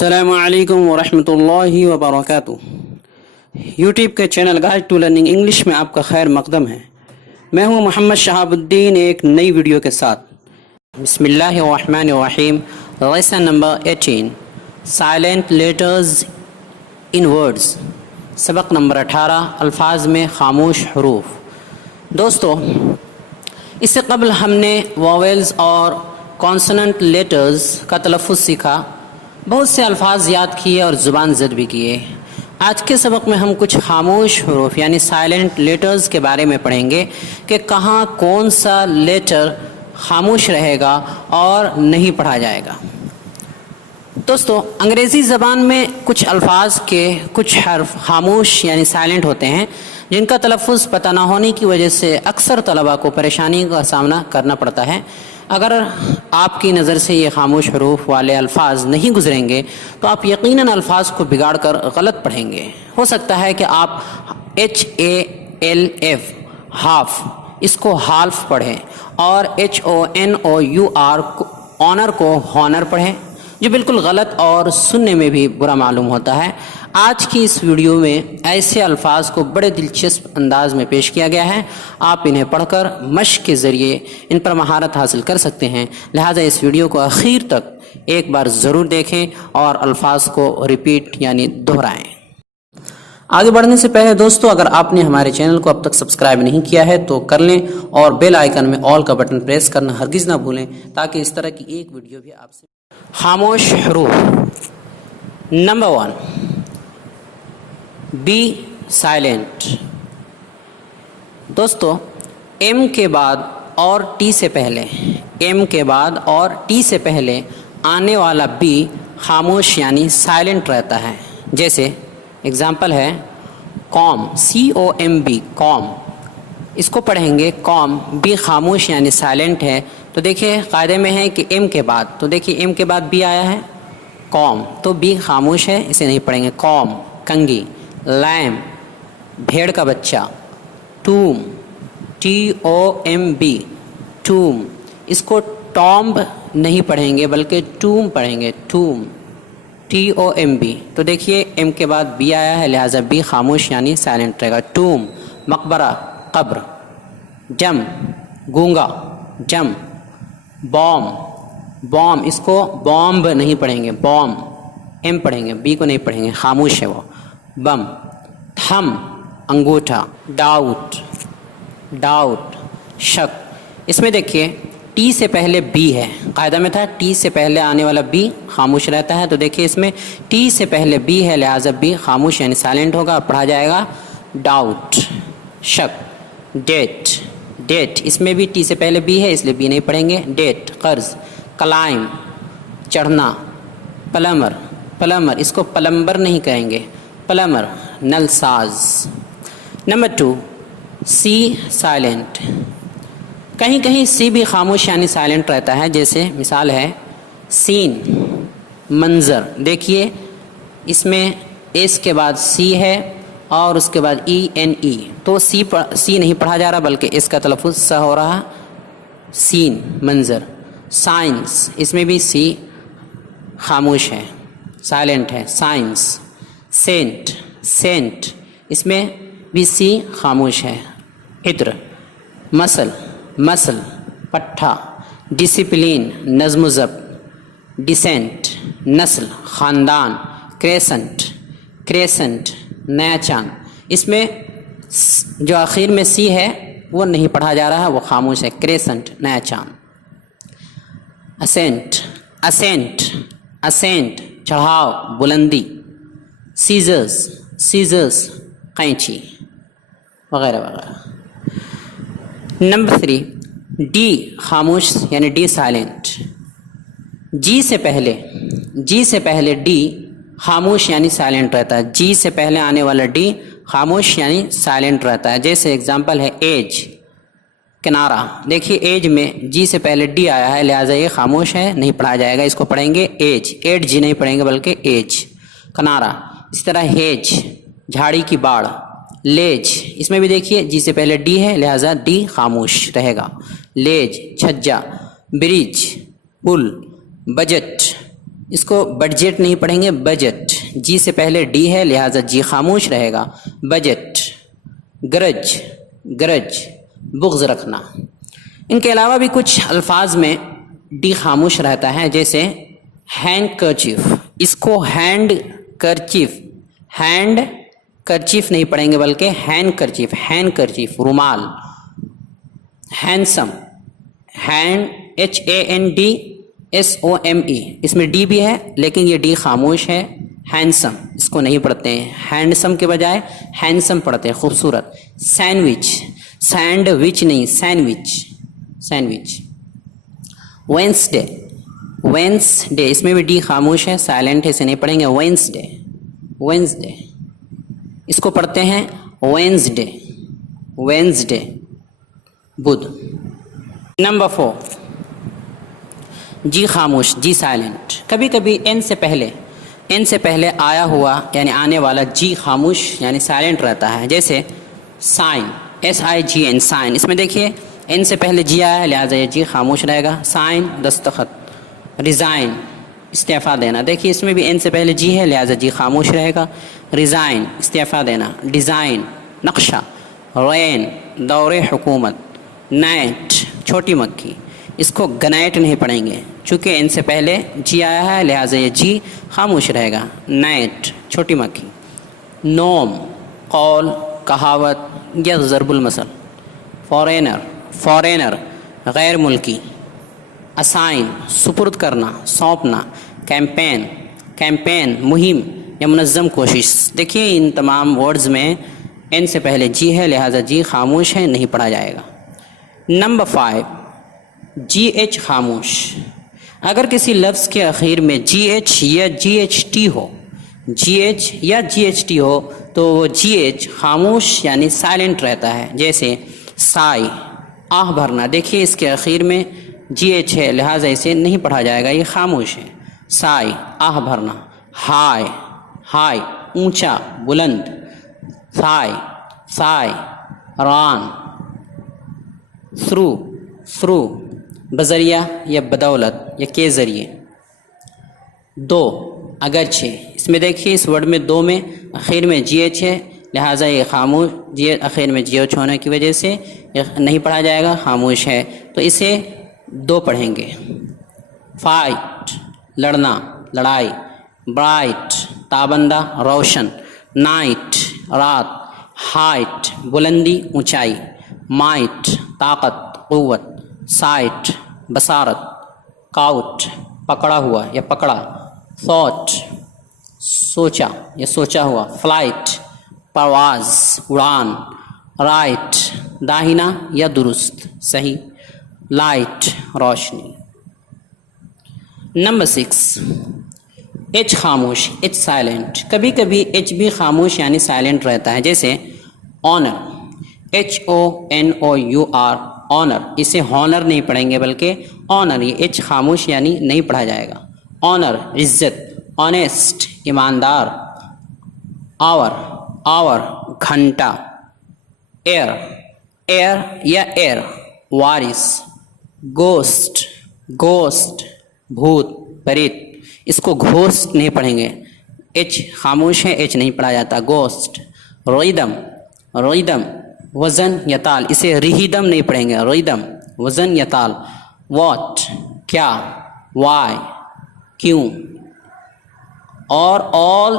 السلام علیکم ورحمۃ اللہ وبرکاتہ۔ یوٹیوب کے channel guide to learning English میں آپ کا خیر مقدم ہے۔ میں ہوں محمد شہاب الدین ایک نئی ویڈیو کے ساتھ۔ بسم اللہ الرحمن الرحیم۔ لیسن نمبر 18 سائلنٹ لیٹرز ان ورڈز، سبق نمبر 18 الفاظ میں خاموش حروف۔ دوستو، اس سے قبل ہم نے واویلز اور کانسوننٹ لیٹرز کا تلفظ سیکھا، بہت سے الفاظ یاد کیے اور زبان زد بھی کیے۔ آج کے سبق میں ہم کچھ خاموش حروف یعنی سائلنٹ لیٹرز کے بارے میں پڑھیں گے کہ کہاں کون سا لیٹر خاموش رہے گا اور نہیں پڑھا جائے گا۔ دوستو، انگریزی زبان میں کچھ الفاظ کے کچھ حرف خاموش یعنی سائلنٹ ہوتے ہیں، جن کا تلفظ پتہ نہ ہونے کی وجہ سے اکثر طلباء کو پریشانی کا سامنا کرنا پڑتا ہے۔ اگر آپ کی نظر سے یہ خاموش حروف والے الفاظ نہیں گزریں گے تو آپ یقیناً الفاظ کو بگاڑ کر غلط پڑھیں گے۔ ہو سکتا ہے کہ آپ HALF ہاف اس کو ہالف پڑھیں اور HONOUR آنر کو ہونر پڑھیں، جو بالکل غلط اور سننے میں بھی برا معلوم ہوتا ہے۔ آج کی اس ویڈیو میں ایسے الفاظ کو بڑے دلچسپ انداز میں پیش کیا گیا ہے، آپ انہیں پڑھ کر مشق کے ذریعے ان پر مہارت حاصل کر سکتے ہیں، لہٰذا اس ویڈیو کو آخر تک ایک بار ضرور دیکھیں اور الفاظ کو ریپیٹ یعنی دہرائیں۔ آگے بڑھنے سے پہلے دوستو، اگر آپ نے ہمارے چینل کو اب تک سبسکرائب نہیں کیا ہے تو کر لیں اور بیل آئیکن میں آل کا بٹن پریس کرنا ہرگز نہ بھولیں، تاکہ اس طرح کی ایک ویڈیو بھی آپ سے۔ خاموش حروف۔ Number 1، B silent. دوستو، ایم کے بعد اور ٹی سے پہلے آنے والا بی خاموش یعنی سائلنٹ رہتا ہے۔ جیسے اگزامپل ہے کام، COMB کام، اس کو پڑھیں گے کام، بی خاموش یعنی سائلنٹ ہے۔ تو دیکھیے قاعدے میں ہے کہ ایم کے بعد، تو دیکھیے ایم کے بعد بی آیا ہے کام، تو بی خاموش ہے، اسے نہیں پڑھیں گے۔ کام کنگھی، لیم بھیڑ کا بچہ، ٹوم TOMB ٹوم، اس کو ٹامب نہیں پڑھیں گے بلکہ ٹوم پڑھیں گے، ٹوم TOMB۔ تو دیکھیے ایم کے بعد بی آیا ہے، لہٰذا بی خاموش یعنی سائلنٹ رہے گا۔ ٹوم مقبرہ قبر، جم گونگا جم، بام اس کو بامب نہیں پڑھیں گے، بام ایم پڑھیں گے، بی کو نہیں پڑھیں گے، خاموش ہے وہ۔ بم تھم انگوٹھا، ڈاؤٹ شک۔ اس میں دیکھیے ٹی سے پہلے بی ہے، قاعدہ میں تھا ٹی سے پہلے آنے والا بی خاموش رہتا ہے، تو دیکھیے اس میں ٹی سے پہلے بی ہے، لہٰذا بی خاموش یعنی سائلنٹ ہوگا، پڑھا جائے گا ڈاؤٹ شک۔ ڈیٹ اس میں بھی ٹی سے پہلے بی ہے، اس لیے بی نہیں پڑھیں گے، ڈیٹ قرض۔ کلائم چڑھنا، پلمر اس کو پلمبر نہیں کہیں گے، پلمر نل ساز۔ نمبر 2، سی سائلنٹ۔ کہیں سی بھی خاموش یعنی سائلنٹ رہتا ہے، جیسے مثال ہے سین منظر۔ دیکھیے اس میں ایس کے بعد سی ہے اور اس کے بعد ENE، تو سی نہیں پڑھا جا رہا بلکہ اس کا تلفظ س ہو رہا، سین منظر۔ سائنس اس میں بھی سی خاموش ہے، سائلنٹ ہے، سائنس۔ سینٹ اس میں بھی سی خاموش ہے، عطر۔ مسل پٹھا۔ ڈسپلین نظم و ضبط۔ ڈسینٹ نسل خاندان۔ کریسنٹ نیا چاند، اس میں جو آخر میں سی ہے وہ نہیں پڑھا جا رہا ہے، وہ خاموش ہے، کریسنٹ نیا چاند۔ اسینٹ چڑھاؤ بلندی۔ سیزرز قینچی وغیرہ وغیرہ۔ نمبر 3، ڈی خاموش یعنی ڈی سائلنٹ۔ جی سے پہلے ڈی خاموش یعنی سائلنٹ رہتا ہے، جی سے پہلے آنے والا ڈی خاموش یعنی سائلنٹ رہتا ہے۔ جیسے اگزامپل ہے ایج کنارہ۔ دیکھیے ایج میں جی سے پہلے ڈی آیا ہے، لہٰذا یہ خاموش ہے، نہیں پڑھا جائے گا، اس کو پڑھیں گے ایج، جی نہیں پڑھیں گے بلکہ ایج کنارہ۔ اسی طرح ہیج جھاڑی کی باڑ۔ لیج اس میں بھی دیکھیے جی سے پہلے ڈی ہے، لہٰذا ڈی خاموش رہے گا، لیج چھجا۔ برج پل۔ بجٹ اس کو بجٹ نہیں پڑھیں گے، بجٹ، جی سے پہلے ڈی ہے لہٰذا جی خاموش رہے گا، بجٹ۔ گرج، گرج بغض رکھنا۔ ان کے علاوہ بھی کچھ الفاظ میں ڈی خاموش رہتا ہے، جیسے ہینڈ کرچیف، اس کو ہینڈ کرچیف، ہینڈ کرچیف نہیں پڑھیں گے بلکہ ہینڈ کرچیف، ہینڈ کرچیف رومال۔ ہینڈسم، ہینڈ HANDSOME، اس میں ڈی بھی ہے لیکن یہ ڈی خاموش ہے، ہینڈسم اس کو نہیں پڑھتے ہیں، ہینڈسم کے بجائے ہینڈسم پڑھتے ہیں، خوبصورت۔ سینڈوچ، سینڈوچ نہیں، سینڈوچ، سینڈوچ۔ وینسڈے، وینسڈے اس میں بھی ڈی خاموش ہے، سائلنٹ ہے، اسے نہیں پڑھیں گے، وینسڈے، وینسڈے اس کو پڑھتے ہیں وینسڈے، وینسڈے بدھ۔ نمبر 4 جی خاموش، جی سائلنٹ۔ کبھی کبھی این سے پہلے آیا ہوا یعنی آنے والا جی خاموش یعنی سائلنٹ رہتا ہے، جیسے سائن، SIGN سائن، اس میں دیکھیے این سے پہلے جی آیا ہے لہٰذا یہ جی خاموش رہے گا، سائن دستخط۔ ریزائن استعفیٰ دینا، دیکھیے اس میں بھی این سے پہلے جی ہے لہٰذا جی خاموش رہے گا، ریزائن استعفیٰ دینا۔ ڈیزائن نقشہ۔ رین دور حکومت۔ نائٹ چھوٹی مکھی، اس کو گنائٹ نہیں پڑھیں گے چونکہ ان سے پہلے جی آیا ہے لہٰذا یہ جی خاموش رہے گا، نائٹ چھوٹی مکھی۔ نوم قول، کہاوت یا ضرب المثل۔ فورینر، فورینر غیر ملکی۔ اسائن سپرد کرنا، سونپنا۔ کیمپین، کیمپین مہم یا منظم کوشش۔ دیکھیے ان تمام ورڈز میں ان سے پہلے جی ہے لہٰذا جی خاموش ہے، نہیں پڑھا جائے گا۔ نمبر 5 جی ایچ خاموش۔ اگر کسی لفظ کے آخر میں جی ایچ یا جی ایچ ٹی ہو، جی ایچ یا جی ایچ ٹی ہو تو وہ جی ایچ خاموش یعنی سائلنٹ رہتا ہے، جیسے سائی آہ بھرنا، دیکھیے اس کے آخر میں جی ایچ ہے لہٰذا اسے نہیں پڑھا جائے گا، یہ خاموش ہے، سائی آہ بھرنا۔ ہائی، ہائی اونچا بلند۔ تھائی، تھائی ران۔ تھرو، تھرو بذریعہ یا بدولت یا کے ذریعے۔ دو اگرچہ، اس میں دیکھیے اس ورڈ میں دو میں آخر میں جی ایچ ہے لہٰذا یہ خاموش، جی آخر میں جی ایچ ہونے کی وجہ سے یہ نہیں پڑھا جائے گا، خاموش ہے تو اسے دو پڑھیں گے۔ فائٹ لڑنا، لڑائی۔ برائٹ تابندہ روشن۔ نائٹ رات۔ ہائٹ بلندی اونچائی۔ مائٹ طاقت قوت۔ سائٹ بصارت۔ کاؤٹ پکڑا ہوا یا پکڑا۔ تھاٹ سوچا یا سوچا ہوا۔ فلائٹ پرواز اڑان۔ رائٹ داہنا یا درست صحیح۔ لائٹ روشنی۔ نمبر 6 ایچ خاموش، ایچ سائلنٹ۔ کبھی کبھی ایچ بھی خاموش یعنی سائلنٹ رہتا ہے، جیسے آنر، HONOUR آنر، اسے ہانر نہیں پڑھیں گے بلکہ آنر، یہ ایچ خاموش یعنی نہیں پڑھا جائے گا۔ آنر عزت۔ آنیسٹ ایماندار۔ آور، آور گھنٹہ۔ ایئر، ایئر یا ایئر وارث۔ گوسٹ، گوسٹ بھوت پریت، اس کو گھوسٹ نہیں پڑھیں گے، ایچ خاموش ہے، ایچ نہیں پڑھا جاتا، گوسٹ۔ ریدم، ریدم وزن یا تال، اسے ریدم نہیں پڑھیں گے، ریدم وزن یا تال۔ واٹ کیا۔ وائی کیوں۔ اور آل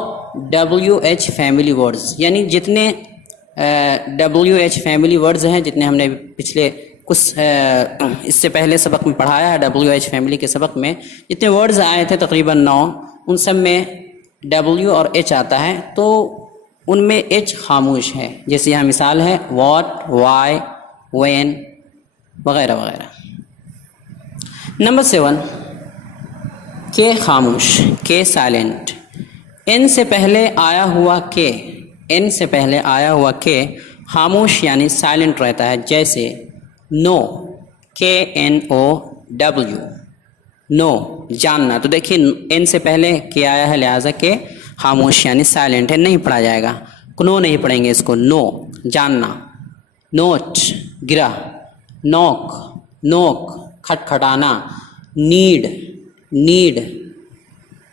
WH فیملی ورڈز، یعنی جتنے WH فیملی ورڈز ہیں، جتنے ہم نے پچھلے کچھ اس سے پہلے سبق میں پڑھایا ہے WH فیملی کے سبق میں، جتنے ورڈز آئے تھے تقریباً 9، ان سب میں W اور H آتا ہے تو ان میں H خاموش ہے، جیسے یہاں مثال ہے واٹ، وائی، وین وغیرہ وغیرہ۔ نمبر 7 کے خاموش، کے سائلنٹ۔ ان سے پہلے آیا ہوا کے، ان سے پہلے آیا ہوا کے خاموش یعنی سائلنٹ رہتا ہے، جیسے نو، KNOW نو جاننا، تو دیکھیے ان سے پہلے کے آیا ہے لہٰذا کہ خاموش یعنی سائلنٹ ہے، نہیں پڑھا جائے گا، نو نہیں پڑھیں گے اس کو، نو جاننا۔ نوٹ گرہ۔ نوک، نوک کھٹکھٹانا۔ Need, need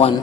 1,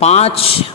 5